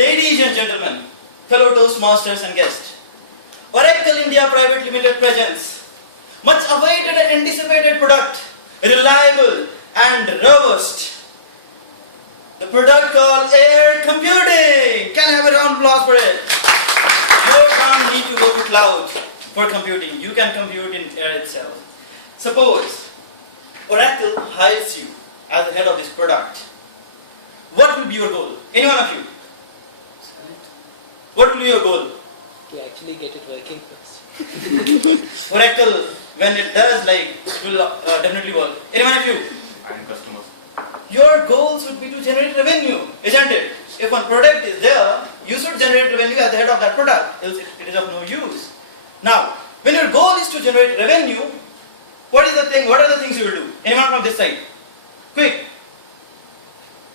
Ladies and gentlemen, fellow Toastmasters and guests, Oracle India Private Limited presents much awaited and anticipated product, reliable and robust. The product called air computing. Can I have a round of applause for it? You don't need to go to cloud for computing. You can compute in air itself. Suppose Oracle hires you as the head of this product. What will be your goal? Any one of you? What will be your goal? To actually get it working first. Oracle, when it does, it will definitely work. Any one of you? And customers. Your goals would be to generate revenue, isn't it? If one product is there, you should generate revenue as the head of that product, else it is of no use. Now, when your goal is to generate revenue, what are the things you will do? Anyone from this side? Quick.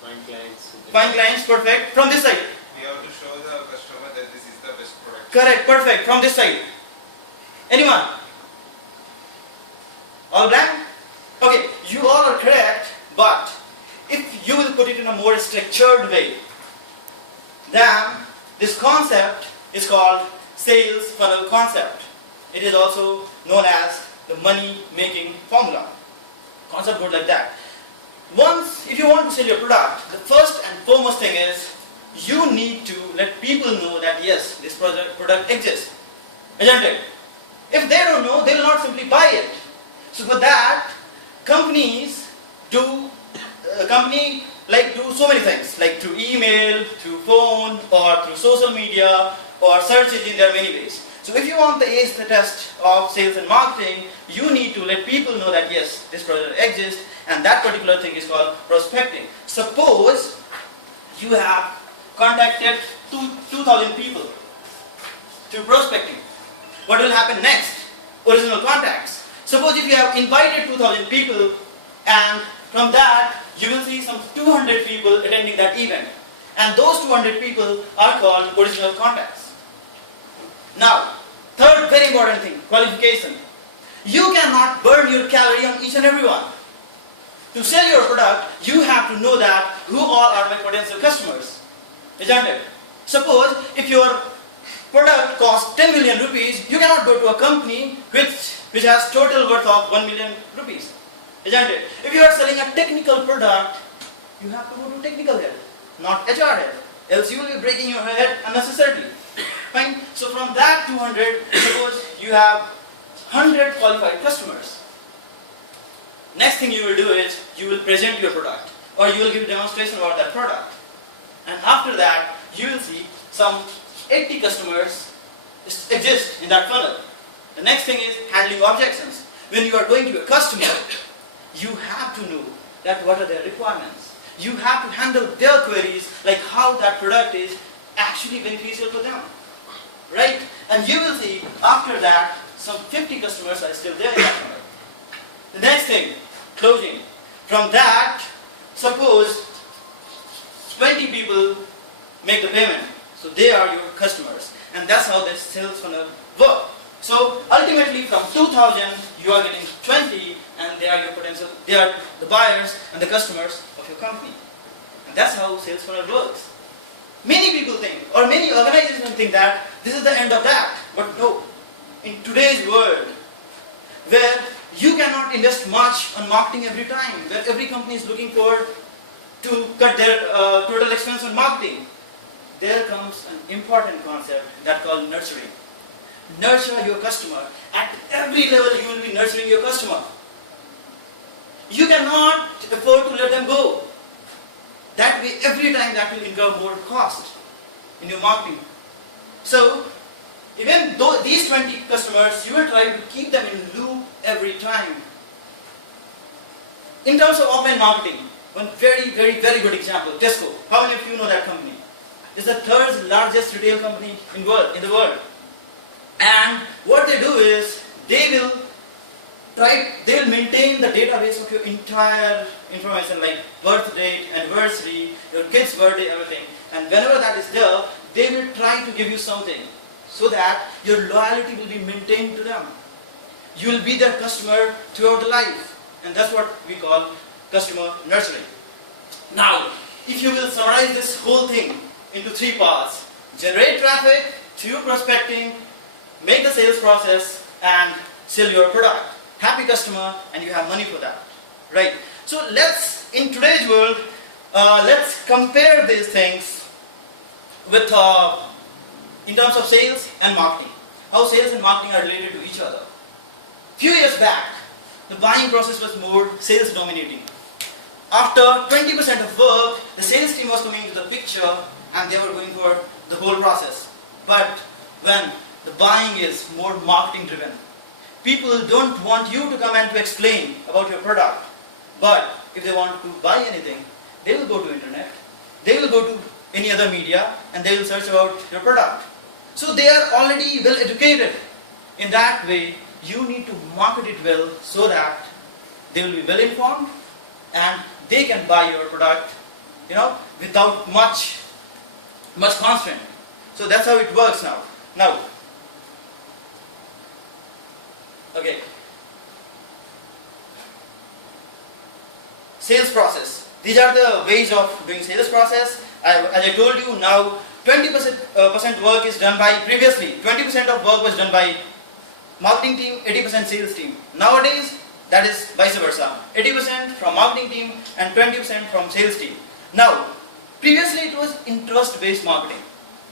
Find clients. Find clients, perfect. From this side. We have to show the customer that this is the best product. Correct, perfect. From this side. Anyone? All blank? Okay, you all are correct, but if you will put it in a more structured way, then this concept is called sales funnel concept. It is also known as the money making formula. Concept goes like that. Once, if you want to sell your product, the first and foremost thing is you need to let people know that yes, this product exists, isn't it? If they don't know, they will not simply buy it. So for that, companies do so many things, like through email, through phone, or through social media, or search engine. There are many ways. So if you want to ace the test of sales and marketing, you need to let people know that yes, this product exists, and that particular thing is called prospecting. Suppose you have contacted 2,000 people through prospecting. What will happen next? Original contacts. Suppose if you have invited 2,000 people, and from that you will see some 200 people attending that event, and those 200 people are called original contacts. Now, third very important thing, qualification. You cannot burn your calorie on each and every one. To sell your product, you have to know that who all are my potential customers, isn't it? Suppose if your product costs 10 million rupees, you cannot go to a company which has total worth of 1 million rupees, isn't it? If you are selling a technical product, you have to go to technical head, not HR head, else you will be breaking your head unnecessarily. Fine. So from that 200, suppose you have 100 qualified customers. Next thing you will do is you will present your product, or you will give a demonstration about that product. And after that, you will see some 80 customers exist in that funnel. The next thing is handling objections. When you are going to a customer, you have to know that what are their requirements. You have to handle their queries, like how that product is actually beneficial for them. Right? And you will see after that some 50 customers are still there in that funnel. The next thing, closing. From that, suppose 20 people make the payment. So they are your customers. And that's how this sales funnel works. So ultimately from 2,000 you are getting 20, and they are your potential, they are the buyers and the customers of your company. And that's how sales funnel works. Many people think, or many organizations think that this is the end of that. But no. In today's world, where you cannot invest much on marketing every time, where every company is looking for to cut their total expense on marketing, there comes an important concept that called nurturing. Nurture your customer. At every level you will be nurturing your customer. You cannot afford to let them go. That way every time that will incur more cost in your marketing. So even though these 20 customers, you will try to keep them in loop every time. In terms of offline marketing, one very good example, Tesco. How many of you know that company? It's the third largest retail company in the world. And what they do is they will maintain the database of your entire information, like birth date, anniversary, your kid's birthday, everything. And whenever that is there, they will try to give you something so that your loyalty will be maintained to them. You will be their customer throughout the life. And that's what we call customer nurturing. Now, if you will summarize this whole thing into three parts. Generate traffic, do prospecting, make the sales process, and sell your product. Happy customer, and you have money for that. Right? So let's, in today's world, let's compare these things with, in terms of sales and marketing. How sales and marketing are related to each other. Few years back, the buying process was more sales dominating. After 20% of work, the sales team was coming into the picture and they were going for the whole process. But when the buying is more marketing driven, people don't want you to come and to explain about your product. But if they want to buy anything, they will go to internet, they will go to any other media, and they will search about your product. So they are already well educated. In that way, you need to market it well so that they will be well informed and they can buy your product, without much constraint. So that's how it works now. Okay. Sales process. These are the ways of doing sales process. As I told you, now 20% work is done by, previously 20% of work was done by marketing team, 80% sales team. Nowadays, that is vice versa. 80% from marketing team and 20% from sales team. Now, previously it was interest-based marketing,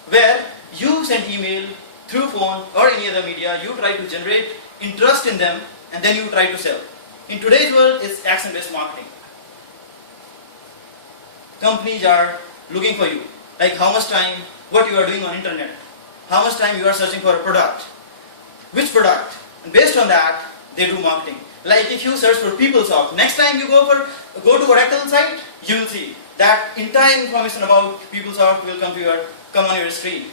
where you send email through phone or any other media, you try to generate interest in them and then you try to sell. In today's world, it's action-based marketing. Companies are looking for you, like how much time, what you are doing on internet, how much time you are searching for a product, which product, and based on that, they do marketing. Like if you search for PeopleSoft, next time you go to Oracle site, you will see that entire information about PeopleSoft will come on your screen.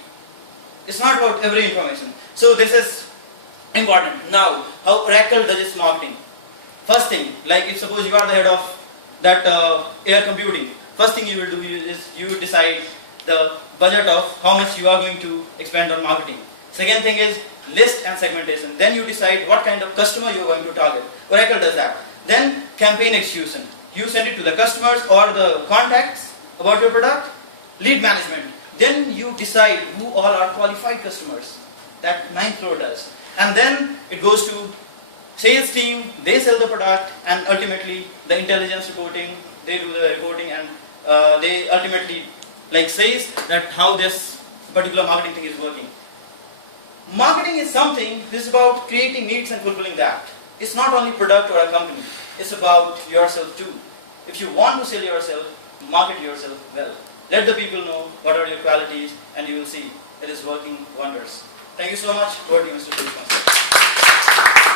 It's not about every information. So this is important. Now, how Oracle does its marketing. First thing, like if suppose you are the head of that air computing, first thing you will do is you decide the budget of how much you are going to expend on marketing. Second thing is list and segmentation. Then you decide what kind of customer you are going to target. Oracle does that. Then campaign execution. You send it to the customers or the contacts about your product. Lead management. Then you decide who all are qualified customers. That ninth row does. And then it goes to sales team, they sell the product, and ultimately the intelligence reporting, they do the reporting, and they ultimately says that how this particular marketing thing is working. Marketing is something, this is about creating needs and fulfilling that. It's not only product or a company, it's about yourself too. If you want to sell yourself, market yourself well. Let the people know what are your qualities and you will see it is working wonders. Thank you so much. Over to you, Mr. Sudhanshu.